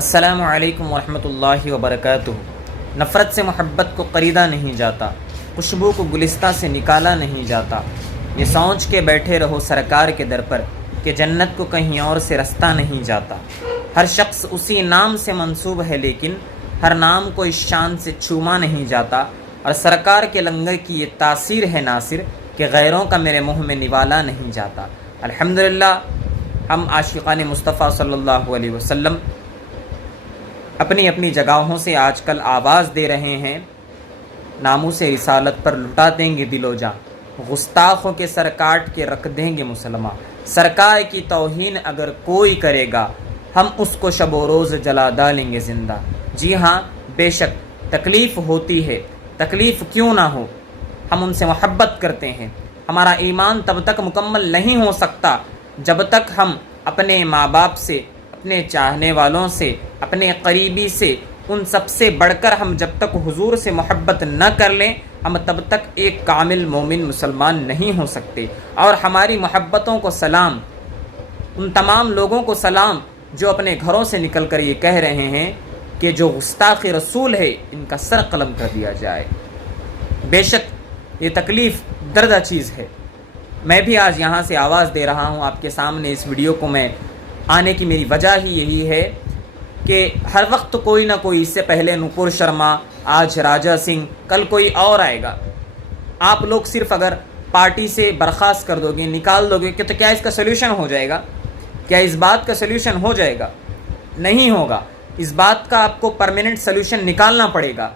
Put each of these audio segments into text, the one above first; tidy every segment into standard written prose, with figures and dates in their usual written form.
السلام علیکم ورحمۃ اللہ وبرکاتہ۔ نفرت سے محبت کو خریدا نہیں جاتا، خوشبو کو گلستہ سے نکالا نہیں جاتا۔ یہ سوچ کے بیٹھے رہو سرکار کے در پر کہ جنت کو کہیں اور سے رستہ نہیں جاتا۔ ہر شخص اسی نام سے منسوب ہے لیکن ہر نام کو اس شان سے چوما نہیں جاتا، اور سرکار کے لنگر کی یہ تاثیر ہے ناصر کہ غیروں کا میرے منہ میں نوالا نہیں جاتا۔ الحمدللہ ہم عاشقان مصطفیٰ صلی اللہ علیہ وسلم اپنی اپنی جگہوں سے آج کل آواز دے رہے ہیں، ناموس رسالت پر لٹا دیں گے دل و جاں، گستاخوں کے سر کاٹ کے رکھ دیں گے مسلمان۔ سرکار کی توہین اگر کوئی کرے گا ہم اس کو شب و روز جلا ڈالیں گے زندہ۔ جی ہاں، بے شک تکلیف ہوتی ہے، تکلیف کیوں نہ ہو، ہم ان سے محبت کرتے ہیں۔ ہمارا ایمان تب تک مکمل نہیں ہو سکتا جب تک ہم اپنے ماں باپ سے، اپنے چاہنے والوں سے، اپنے قریبی سے، ان سب سے بڑھ کر ہم جب تک حضور سے محبت نہ کر لیں ہم تب تک ایک کامل مومن مسلمان نہیں ہو سکتے۔ اور ہماری محبتوں کو سلام ان تمام لوگوں کو سلام جو اپنے گھروں سے نکل کر یہ کہہ رہے ہیں کہ جو گستاخ رسول ہے ان کا سر قلم کر دیا جائے۔ بے شک یہ تکلیف دردہ چیز ہے۔ میں بھی آج یہاں سے آواز دے رہا ہوں آپ کے سامنے، اس ویڈیو کو میں آنے کی میری وجہ ہی یہی ہے کہ ہر وقت کوئی نہ کوئی، اس سے پہلے نپور شرما، آج راجہ سنگھ، کل کوئی اور آئے گا۔ آپ لوگ صرف اگر پارٹی سے برخاست کر دو گے، نکال دو گے کہ تو کیا اس کا سلیوشن ہو جائے گا؟ کیا اس بات کا سلیوشن ہو جائے گا؟ نہیں ہوگا۔ اس بات کا آپ کو پرماننٹ سلیوشن نکالنا پڑے گا۔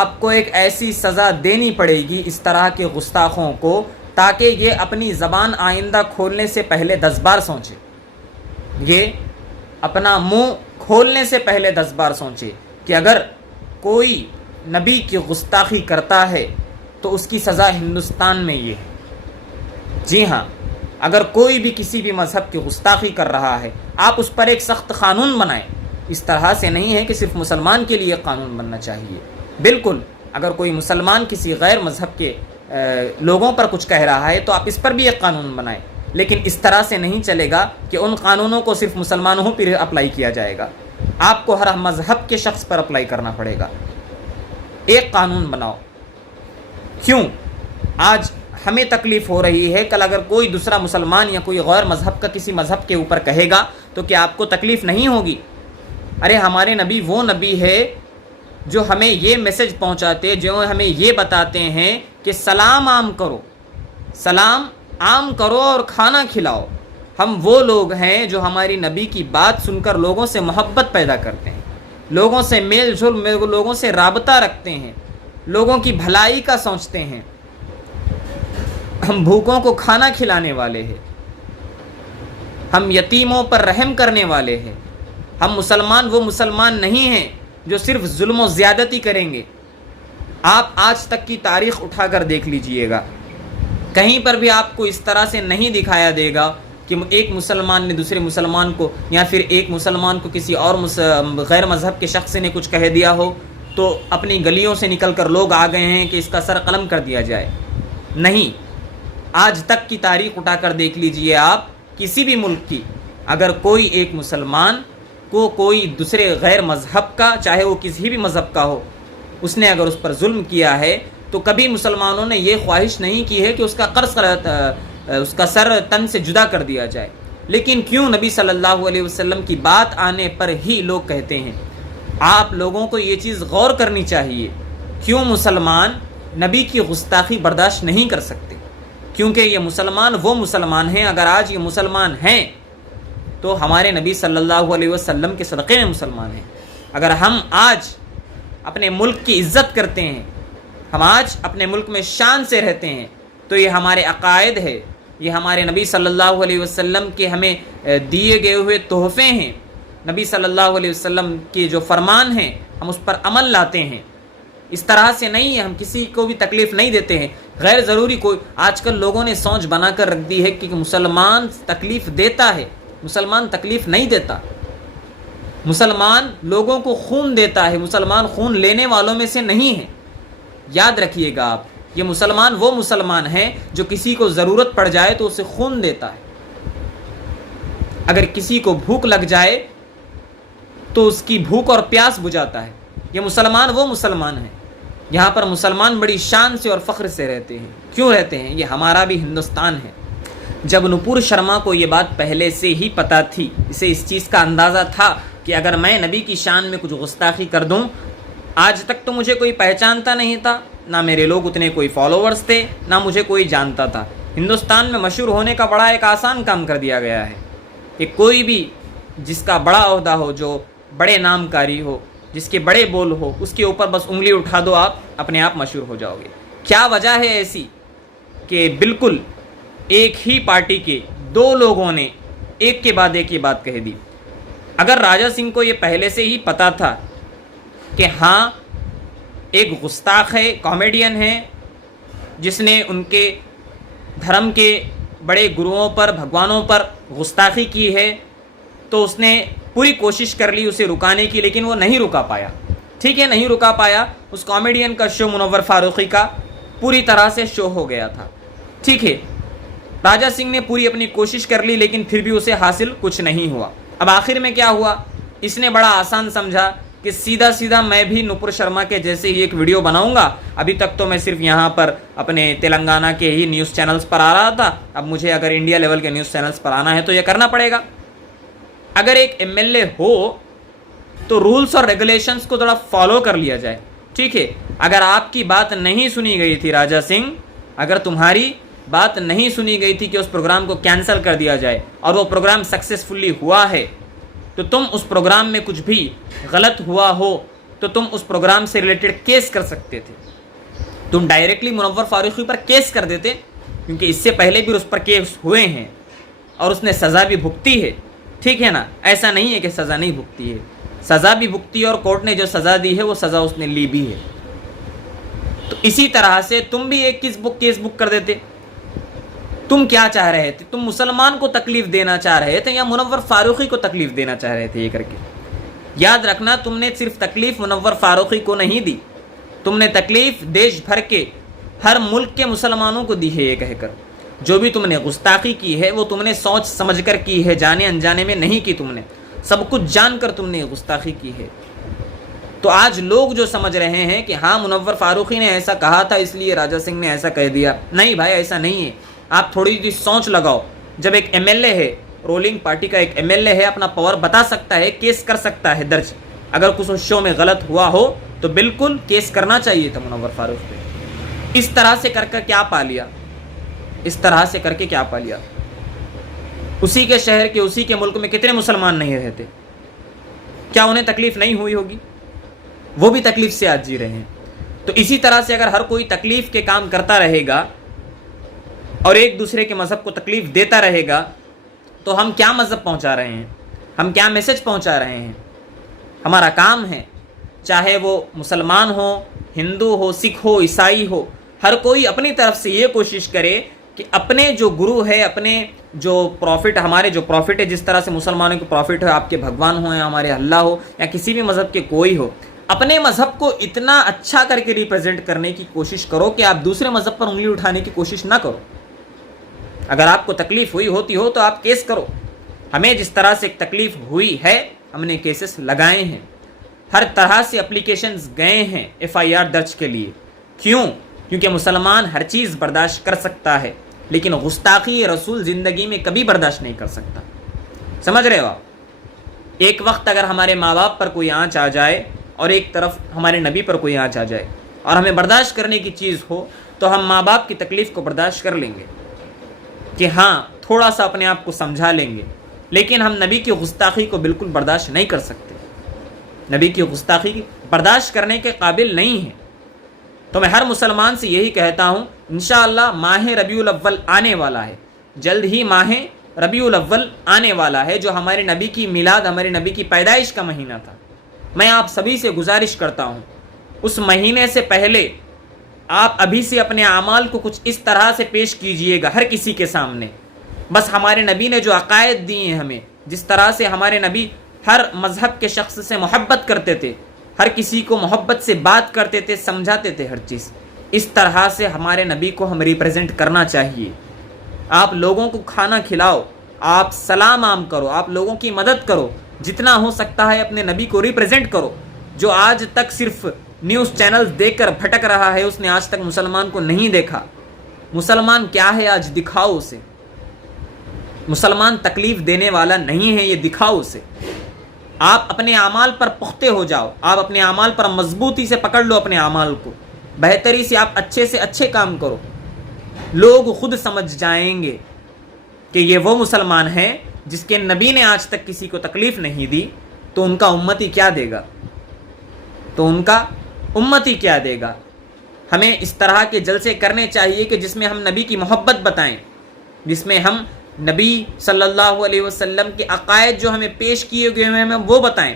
آپ کو ایک ایسی سزا دینی پڑے گی اس طرح کے گستاخوں کو، تاکہ یہ اپنی زبان آئندہ کھولنے سے پہلے 10 بار سوچے، یہ اپنا منہ کھولنے سے پہلے 10 بار سوچے کہ اگر کوئی نبی کی گستاخی کرتا ہے تو اس کی سزا ہندوستان میں یہ ہے۔ جی ہاں، اگر کوئی بھی کسی بھی مذہب کی گستاخی کر رہا ہے آپ اس پر ایک سخت قانون بنائیں۔ اس طرح سے نہیں ہے کہ صرف مسلمان کے لیے قانون بننا چاہیے۔ بالکل، اگر کوئی مسلمان کسی غیر مذہب کے لوگوں پر کچھ کہہ رہا ہے تو آپ اس پر بھی ایک قانون بنائیں، لیکن اس طرح سے نہیں چلے گا کہ ان قانونوں کو صرف مسلمانوں پر اپلائی کیا جائے گا۔ آپ کو ہر مذہب کے شخص پر اپلائی کرنا پڑے گا۔ ایک قانون بناؤ۔ کیوں آج ہمیں تکلیف ہو رہی ہے، کل اگر کوئی دوسرا مسلمان یا کوئی غیر مذہب کا کسی مذہب کے اوپر کہے گا تو کیا آپ کو تکلیف نہیں ہوگی؟ ارے ہمارے نبی وہ نبی ہے جو ہمیں یہ میسج پہنچاتے، جو ہمیں یہ بتاتے ہیں کہ سلام عام کرو، سلام عام کرو اور کھانا کھلاؤ۔ ہم وہ لوگ ہیں جو ہماری نبی کی بات سن کر لوگوں سے محبت پیدا کرتے ہیں، لوگوں سے میل جول، لوگوں سے رابطہ رکھتے ہیں، لوگوں کی بھلائی کا سوچتے ہیں۔ ہم بھوکوں کو کھانا کھلانے والے ہیں، ہم یتیموں پر رحم کرنے والے ہیں۔ ہم مسلمان وہ مسلمان نہیں ہیں جو صرف ظلم و زیادتی کریں گے۔ آپ آج تک کی تاریخ اٹھا کر دیکھ لیجئے گا، کہیں پر بھی آپ کو اس طرح سے نہیں دکھایا دے گا کہ ایک مسلمان نے دوسرے مسلمان کو، یا پھر ایک مسلمان کو کسی اور غیر مذہب کے شخص نے کچھ کہہ دیا ہو تو اپنی گلیوں سے نکل کر لوگ آ گئے ہیں کہ اس کا سر قلم کر دیا جائے۔ نہیں، آج تک کی تاریخ اٹھا کر دیکھ لیجئے آپ، کسی بھی ملک کی، اگر کوئی ایک مسلمان کو کوئی دوسرے غیر مذہب کا، چاہے وہ کسی بھی مذہب کا ہو، اس نے اگر اس پر ظلم کیا ہے تو کبھی مسلمانوں نے یہ خواہش نہیں کی ہے کہ اس کا سر تن سے جدا کر دیا جائے۔ لیکن کیوں نبی صلی اللہ علیہ وسلم کی بات آنے پر ہی لوگ کہتے ہیں؟ آپ لوگوں کو یہ چیز غور کرنی چاہیے، کیوں مسلمان نبی کی گستاخی برداشت نہیں کر سکتے؟ کیونکہ یہ مسلمان وہ مسلمان ہیں، اگر آج یہ مسلمان ہیں تو ہمارے نبی صلی اللہ علیہ وسلم کے صدقے میں مسلمان ہیں۔ اگر ہم آج اپنے ملک کی عزت کرتے ہیں، ہم آج اپنے ملک میں شان سے رہتے ہیں، تو یہ ہمارے عقائد ہے، یہ ہمارے نبی صلی اللہ علیہ وسلم کے ہمیں دیے گئے ہوئے تحفے ہیں۔ نبی صلی اللہ علیہ وسلم کے جو فرمان ہیں ہم اس پر عمل لاتے ہیں۔ اس طرح سے نہیں ہے، ہم کسی کو بھی تکلیف نہیں دیتے ہیں۔ غیر ضروری کوئی، آج کل لوگوں نے سوچ بنا کر رکھ دی ہے کہ مسلمان تکلیف دیتا ہے۔ مسلمان تکلیف نہیں دیتا، مسلمان لوگوں کو خون دیتا ہے، مسلمان خون لینے والوں میں سے نہیں ہے۔ یاد رکھیے گا آپ، یہ مسلمان وہ مسلمان ہے جو کسی کو ضرورت پڑ جائے تو اسے خون دیتا ہے۔ اگر کسی کو بھوک لگ جائے تو اس کی بھوک اور پیاس بجھاتا ہے۔ یہ مسلمان وہ مسلمان ہیں، یہاں پر مسلمان بڑی شان سے اور فخر سے رہتے ہیں۔ کیوں رہتے ہیں؟ یہ ہمارا بھی ہندوستان ہے۔ جب نپور شرما کو یہ بات پہلے سے ہی پتہ تھی، اسے اس چیز کا اندازہ تھا کہ اگر میں نبی کی شان میں کچھ گستاخی کر دوں، آج تک تو مجھے کوئی پہچانتا نہیں تھا، نہ میرے لوگ اتنے کوئی فالوورز تھے، نہ مجھے کوئی جانتا تھا۔ ہندوستان میں مشہور ہونے کا بڑا ایک آسان کام کر دیا گیا ہے کہ کوئی بھی جس کا بڑا عہدہ ہو، جو بڑے نام کاری ہو، جس کے بڑے بول ہو، اس کے اوپر بس انگلی اٹھا دو، آپ اپنے آپ مشہور ہو جاؤ گے۔ کیا وجہ ہے ایسی کہ بالکل ایک ہی پارٹی کے دو لوگوں نے ایک کے بعد ایک یہ بات کہہ دی؟ اگر راجہ سنگھ کو یہ پہلے سے ہی پتہ تھا کہ ہاں ایک گستاخ ہے، کامیڈین ہے، جس نے ان کے دھرم کے بڑے گروؤں پر، بھگوانوں پر گستاخی کی ہے، تو اس نے پوری کوشش کر لی اسے رکانے کی، لیکن وہ نہیں رکا پایا۔ ٹھیک ہے، نہیں رکا پایا۔ اس کامیڈین کا شو، منور فاروقی کا، پوری طرح سے شو ہو گیا تھا۔ ٹھیک ہے، راجہ سنگھ نے پوری اپنی کوشش کر لی، لیکن پھر بھی اسے حاصل کچھ نہیں ہوا۔ اب آخر میں کیا ہوا؟ اس نے بڑا آسان سمجھا کہ سیدھا میں بھی نپور شرما کے جیسے ہی ایک ویڈیو بناؤں گا۔ ابھی تک تو میں صرف یہاں پر اپنے تلنگانہ کے ہی نیوز چینلز پر آ رہا تھا، اب مجھے اگر انڈیا لیول کے نیوز چینلز پر آنا ہے تو یہ کرنا پڑے گا۔ اگر ایک ایم ایل اے ہو تو رولز اور ریگولیشنز کو تھوڑا فالو کر لیا جائے۔ ٹھیک ہے، اگر آپ کی بات نہیں سنی گئی تھی راجہ سنگھ، اگر تمہاری بات نہیں سنی گئی تھی کہ اس پروگرام کو کینسل کر دیا جائے، اور وہ پروگرام سکسیسفلی ہوا ہے، تو تم اس پروگرام میں کچھ بھی غلط ہوا ہو تو تم اس پروگرام سے ریلیٹڈ کیس کر سکتے تھے۔ تم ڈائریکٹلی منور فاروقی پر کیس کر دیتے، کیونکہ اس سے پہلے بھی اس پر کیس ہوئے ہیں اور اس نے سزا بھی بھگتی ہے۔ ٹھیک ہے نا، ایسا نہیں ہے کہ سزا نہیں بھگتی ہے، سزا بھی بھگتی ہے، اور کورٹ نے جو سزا دی ہے وہ سزا اس نے لی بھی ہے۔ تو اسی طرح سے تم بھی ایک کیس بک کر دیتے۔ تم کیا چاہ رہے تھے؟ تم مسلمان کو تکلیف دینا چاہ رہے تھے یا منور فاروقی کو تکلیف دینا چاہ رہے تھے؟ یہ کر کے یاد رکھنا، تم نے صرف تکلیف منور فاروقی کو نہیں دی، تم نے تکلیف دیش بھر کے ہر ملک کے مسلمانوں کو دی ہے۔ یہ کہہ کر جو بھی تم نے گستاخی کی ہے وہ تم نے سوچ سمجھ کر کی ہے، جانے انجانے میں نہیں کی، تم نے سب کچھ جان کر تم نے گستاخی کی ہے۔ تو آج لوگ جو سمجھ رہے ہیں کہ ہاں منور فاروقی نے ایسا کہا تھا اس لیے راجہ سنگھ نے ایسا کہہ دیا، نہیں بھائی، ایسا نہیں ہے۔ آپ تھوڑی سی سوچ لگاؤ۔ جب ایک ایم ایل اے ہے، رولنگ پارٹی کا ایک ایم ایل اے ہے، اپنا پاور بتا سکتا ہے، کیس کر سکتا ہے درج۔ اگر کچھ اس شو میں غلط ہوا ہو تو بالکل کیس کرنا چاہیے تھا منور فاروق پہ۔ اس طرح سے کر کیا پا لیا؟ اس طرح سے کر کے کیا پا لیا؟ اسی کے شہر کے، اسی کے ملک میں کتنے مسلمان نہیں رہتے؟ کیا انہیں تکلیف نہیں ہوئی ہوگی؟ وہ بھی تکلیف سے آج جی رہے ہیں۔ تو اسی طرح سے اگر ہر کوئی تکلیف کے کام کرتا رہے گا اور ایک دوسرے کے مذہب کو تکلیف دیتا رہے گا تو ہم کیا مذہب پہنچا رہے ہیں؟ ہم کیا میسج پہنچا رہے ہیں؟ ہمارا کام ہے، چاہے وہ مسلمان ہو، ہندو ہو، سکھ ہو، عیسائی ہو، ہر کوئی اپنی طرف سے یہ کوشش کرے کہ اپنے جو گرو ہے، اپنے جو پروفٹ، ہمارے جو پروفٹ ہے، جس طرح سے مسلمانوں کے پروفٹ ہے، آپ کے بھگوان ہو یا ہمارے اللہ ہو یا کسی بھی مذہب کے کوئی ہو، اپنے مذہب کو اتنا اچھا کر کے ریپرزینٹ کرنے کی کوشش کرو کہ آپ دوسرے مذہب پر انگلی اٹھانے کی کوشش نہ کرو۔ اگر آپ کو تکلیف ہوئی ہوتی ہو تو آپ کیس کرو۔ ہمیں جس طرح سے تکلیف ہوئی ہے، ہم نے کیسز لگائے ہیں، ہر طرح سے اپلیکیشنز گئے ہیں FIR درج کے لیے۔ کیوں؟ کیونکہ مسلمان ہر چیز برداشت کر سکتا ہے، لیکن گستاخی رسول زندگی میں کبھی برداشت نہیں کر سکتا۔ سمجھ رہے ہو آپ؟ ایک وقت اگر ہمارے ماں باپ پر کوئی آنچ آ جائے اور ایک طرف ہمارے نبی پر کوئی آنچ آ جائے اور ہمیں برداشت کرنے کی چیز ہو تو ہم ماں باپ کی تکلیف کو برداشت کر لیں گے کہ ہاں تھوڑا سا اپنے آپ کو سمجھا لیں گے، لیکن ہم نبی کی گستاخی کو بالکل برداشت نہیں کر سکتے۔ نبی کی گستاخی برداشت کرنے کے قابل نہیں ہیں۔ تو میں ہر مسلمان سے یہی کہتا ہوں، انشاءاللہ ماہ ربیع الاول آنے والا ہے، جلد ہی ماہ ربیع الاول آنے والا ہے، جو ہمارے نبی کی میلاد، ہمارے نبی کی پیدائش کا مہینہ تھا۔ میں آپ سبھی سے گزارش کرتا ہوں، اس مہینے سے پہلے آپ ابھی سے اپنے اعمال کو کچھ اس طرح سے پیش کیجئے گا ہر کسی کے سامنے، بس ہمارے نبی نے جو عقائد دی ہیں ہمیں، جس طرح سے ہمارے نبی ہر مذہب کے شخص سے محبت کرتے تھے، ہر کسی کو محبت سے بات کرتے تھے، سمجھاتے تھے ہر چیز، اس طرح سے ہمارے نبی کو ہم ریپرزینٹ کرنا چاہیے۔ آپ لوگوں کو کھانا کھلاؤ، آپ سلام عام کرو، آپ لوگوں کی مدد کرو، جتنا ہو سکتا ہے اپنے نبی کو ریپریزنٹ کرو. جو آج تک صرف نیوز چینلز دیکھ کر بھٹک رہا ہے اس نے آج تک مسلمان کو نہیں دیکھا. مسلمان کیا ہے آج دکھاؤ اسے. مسلمان تکلیف دینے والا نہیں ہے، یہ دکھاؤ اسے. آپ اپنے اعمال پر پختہ ہو جاؤ، آپ اپنے اعمال پر مضبوطی سے پکڑ لو اپنے اعمال کو، بہتری سے آپ اچھے سے اچھے کام کرو. لوگ خود سمجھ جائیں گے کہ یہ وہ مسلمان ہے جس کے نبی نے آج تک کسی کو تکلیف نہیں دی، تو ان کا امتی کیا دے گا، تو ان کا امتی کیا دے گا. ہمیں اس طرح کے جلسے کرنے چاہیے کہ جس میں ہم نبی کی محبت بتائیں، جس میں ہم نبی صلی اللہ علیہ وسلم کے عقائد جو ہمیں پیش کیے گئے ہیں ہمیں وہ بتائیں.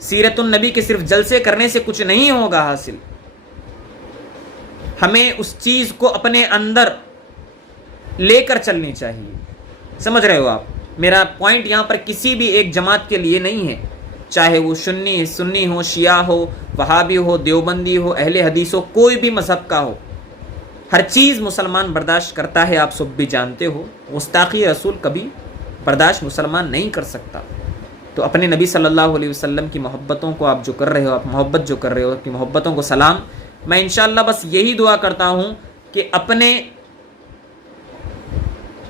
سیرت النبی کے صرف جلسے کرنے سے کچھ نہیں ہوگا حاصل. ہمیں اس چیز کو اپنے اندر لے کر چلنی چاہیے. سمجھ رہے ہو آپ؟ میرا پوائنٹ یہاں پر کسی بھی ایک جماعت کے لیے نہیں ہے، چاہے وہ سنی ہو، شیعہ ہو، وہابی ہو، دیوبندی ہو، اہل حدیث ہو، کوئی بھی مذہب کا ہو. ہر چیز مسلمان برداشت کرتا ہے، آپ سب بھی جانتے ہو. گستاخی رسول کبھی برداشت مسلمان نہیں کر سکتا. تو اپنے نبی صلی اللہ علیہ وسلم کی محبتوں کو آپ جو کر رہے ہو، آپ محبت جو کر رہے ہو، کہ محبتوں کو سلام. میں انشاءاللہ بس یہی دعا کرتا ہوں کہ اپنے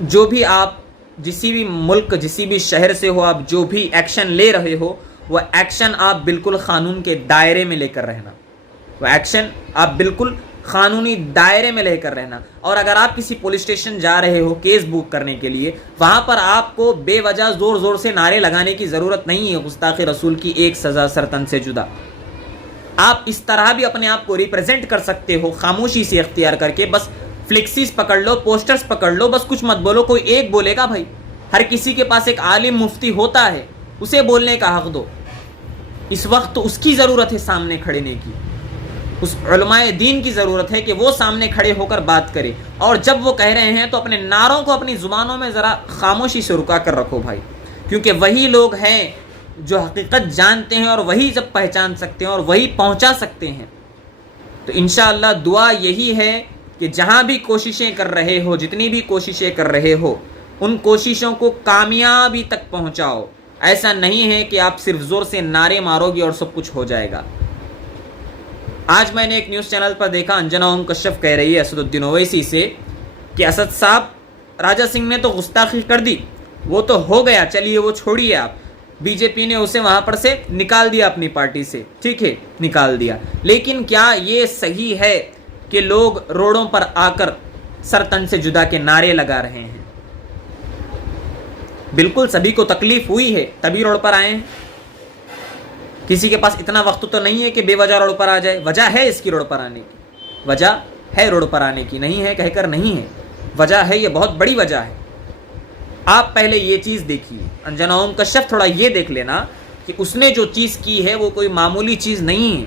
جو بھی آپ جسی بھی ملک، جسی بھی شہر سے ہو، آپ جو بھی ایکشن لے رہے ہو وہ ایکشن آپ بالکل قانون کے دائرے میں لے کر رہنا. وہ ایکشن آپ بالکل قانونی دائرے میں لے کر رہنا. اور اگر آپ کسی پولیس اسٹیشن جا رہے ہو کیس بک کرنے کے لیے، وہاں پر آپ کو بے وجہ زور زور سے نعرے لگانے کی ضرورت نہیں ہے. گستاخ رسول کی ایک سزا سرطن سے جدا. آپ اس طرح بھی اپنے آپ کو ریپرزینٹ کر سکتے ہو، خاموشی سے اختیار کر کے. بس فلیکسیز پکڑ لو، پوسٹرز پکڑ لو، بس کچھ مت بولو. کوئی ایک بولے گا بھائی، ہر کسی کے پاس ایک عالم مفتی ہوتا ہے، اسے بولنے کا حق دو. اس وقت اس کی ضرورت ہے سامنے کھڑنے کی. اس علماء دین کی ضرورت ہے کہ وہ سامنے کھڑے ہو کر بات کرے. اور جب وہ کہہ رہے ہیں تو اپنے نعروں کو اپنی زبانوں میں ذرا خاموشی سے رکا کر رکھو بھائی، کیونکہ وہی لوگ ہیں جو حقیقت جانتے ہیں اور وہی جب پہچان سکتے ہیں اور وہی پہنچا سکتے ہیں. تو انشاءاللہ دعا یہی ہے کہ جہاں بھی کوششیں کر رہے ہو، جتنی بھی کوششیں کر رہے ہو، ان کوششوں کو کامیابی تک پہنچاؤ. ایسا نہیں ہے کہ آپ صرف زور سے نعرے مارو گے اور سب کچھ ہو جائے گا. آج میں نے ایک نیوز چینل پر دیکھا، انجنا کشف کہہ رہی ہے اسد الدین اویسی سے کہ اسد صاحب راجہ سنگھ نے تو گستاخی کر دی، وہ تو ہو گیا، چلیے وہ چھوڑیے آپ. بی جے پی نے اسے وہاں پر سے نکال دیا اپنی پارٹی سے، ٹھیک ہے نکال دیا. لیکن کیا یہ صحیح ہے کہ لوگ روڈوں پر آ کر سر تن سے جدا کے نعرے لگا رہے ہیں؟ بالکل سبھی کو تکلیف ہوئی ہے تبھی روڈ پر آئے ہیں. کسی کے پاس اتنا وقت تو نہیں ہے کہ بے وجہ روڈ پر آ جائے. وجہ ہے اس کی روڈ پر آنے کی، وجہ ہے روڈ پر آنے کی، نہیں ہے کہہ کر نہیں ہے، وجہ ہے، یہ بہت بڑی وجہ ہے. آپ پہلے یہ چیز دیکھیے، انجنا کشف تھوڑا یہ دیکھ لینا کہ اس نے جو چیز کی ہے وہ کوئی معمولی چیز نہیں ہے.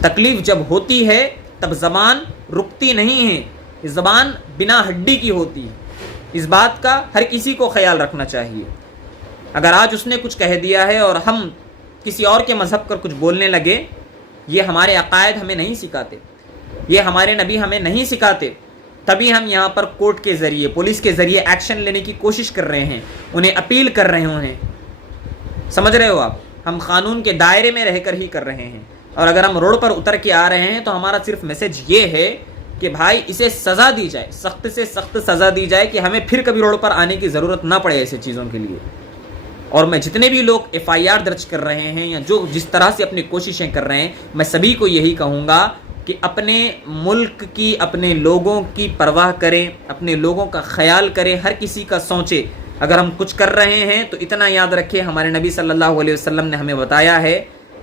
تکلیف جب ہوتی ہے تب زبان رکتی نہیں ہے، زبان بنا ہڈی کی ہوتی ہے. اس بات کا ہر کسی کو خیال رکھنا چاہیے. اگر آج اس نے کچھ کہہ دیا ہے اور ہم کسی اور کے مذہب پر کچھ بولنے لگے، یہ ہمارے عقائد ہمیں نہیں سکھاتے، یہ ہمارے نبی ہمیں نہیں سکھاتے. تبھی ہم یہاں پر کورٹ کے ذریعے، پولیس کے ذریعے ایکشن لینے کی کوشش کر رہے ہیں، انہیں اپیل کر رہے ہیں. سمجھ رہے ہو آپ؟ ہم قانون کے دائرے میں رہ کر ہی کر رہے ہیں. اور اگر ہم روڈ پر اتر کے آ رہے ہیں تو ہمارا صرف میسج یہ ہے کہ بھائی اسے سزا دی جائے، سخت سے سخت سزا دی جائے کہ ہمیں پھر کبھی روڈ پر آنے کی ضرورت نہ پڑے ایسے چیزوں کے لیے. اور میں جتنے بھی لوگ ایف آئی آر درج کر رہے ہیں یا جو جس طرح سے اپنی کوششیں کر رہے ہیں، میں سبھی کو یہی کہوں گا کہ اپنے ملک کی، اپنے لوگوں کی پرواہ کریں، اپنے لوگوں کا خیال کریں، ہر کسی کا سوچیں. اگر ہم کچھ کر رہے ہیں تو اتنا یاد رکھیں، ہمارے نبی صلی اللہ علیہ وسلم نے ہمیں بتایا ہے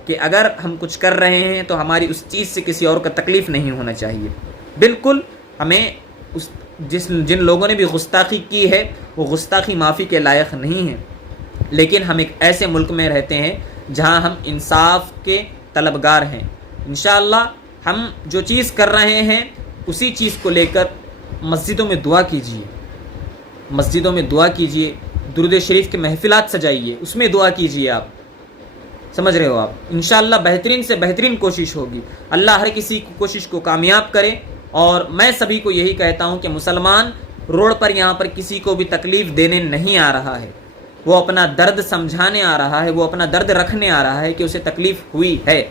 کہ اگر ہم کچھ کر رہے ہیں تو ہماری اس چیز سے کسی اور کا تکلیف نہیں ہونا چاہیے. بالکل ہمیں جن لوگوں نے بھی گستاخی کی ہے وہ گستاخی معافی کے لائق نہیں ہیں. لیکن ہم ایک ایسے ملک میں رہتے ہیں جہاں ہم انصاف کے طلبگار ہیں. انشاءاللہ ہم جو چیز کر رہے ہیں اسی چیز کو لے کر مسجدوں میں دعا کیجیے، مسجدوں میں دعا کیجیے، درود شریف کے محفلات سجائیے، اس میں دعا کیجیے. آپ سمجھ رہے ہو؟ آپ انشاءاللہ بہترین سے بہترین کوشش ہوگی. اللہ ہر کسی کی کوشش کو کامیاب کرے. اور میں سبھی کو یہی کہتا ہوں کہ مسلمان روڈ پر یہاں پر کسی کو بھی تکلیف دینے نہیں آ رہا ہے. وہ اپنا درد سمجھانے آ رہا ہے, وہ اپنا درد رکھنے آ رہا ہے کہ اسے تکلیف ہوئی ہے.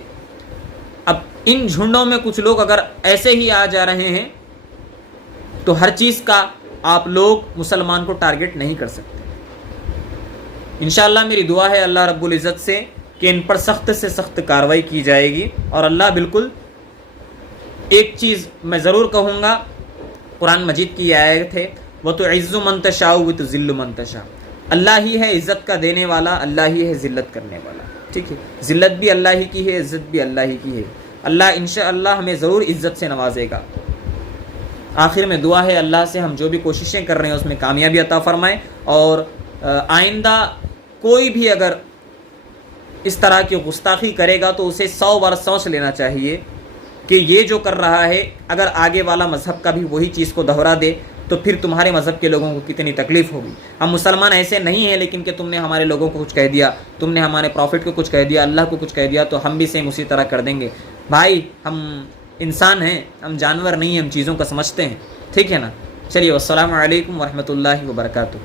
اب ان جھنڈوں میں کچھ لوگ اگر ایسے ہی آ جا رہے ہیں تو ہر چیز کا آپ لوگ مسلمان کو ٹارگٹ نہیں کر سکتے. انشاءاللہ میری دعا ہے اللہ رب العزت سے کہ ان پر سخت سے سخت کارروائی کی جائے گی. اور اللہ بالکل ایک چیز میں ضرور کہوں گا, قرآن مجید کی آیت ہے وَتُعِزُّ مَن تَشَاءُ وَتُذِلُّ مَن تَشَاءُ. اللہ ہی ہے عزت کا دینے والا, اللہ ہی ہے ذلت کرنے والا. ٹھیک ہے, ذلت بھی اللہ ہی کی ہے, عزت بھی اللہ ہی کی ہے. اللہ انشاءاللہ ہمیں ضرور عزت سے نوازے گا. آخر میں دعا ہے اللہ سے ہم جو بھی کوششیں کر رہے ہیں اس میں کامیابی عطا فرمائے, اور آئندہ کوئی بھی اگر اس طرح کی گستاخی کرے گا تو اسے 100 بار سوچ لینا چاہیے کہ یہ جو کر رہا ہے اگر آگے والا مذہب کا بھی وہی چیز کو دہرا دے تو پھر تمہارے مذہب کے لوگوں کو کتنی تکلیف ہوگی. ہم مسلمان ایسے نہیں ہیں لیکن کہ تم نے ہمارے لوگوں کو کچھ کہہ دیا, تم نے ہمارے پروفٹ کو کچھ کہہ دیا, اللہ کو کچھ کہہ دیا, تو ہم بھی سیم اسی طرح کر دیں گے. بھائی ہم انسان ہیں, ہم جانور نہیں ہیں, ہم چیزوں کو سمجھتے ہیں. ٹھیک ہے نا. چلیے, السلام علیکم ورحمۃ اللہ وبرکاتہ.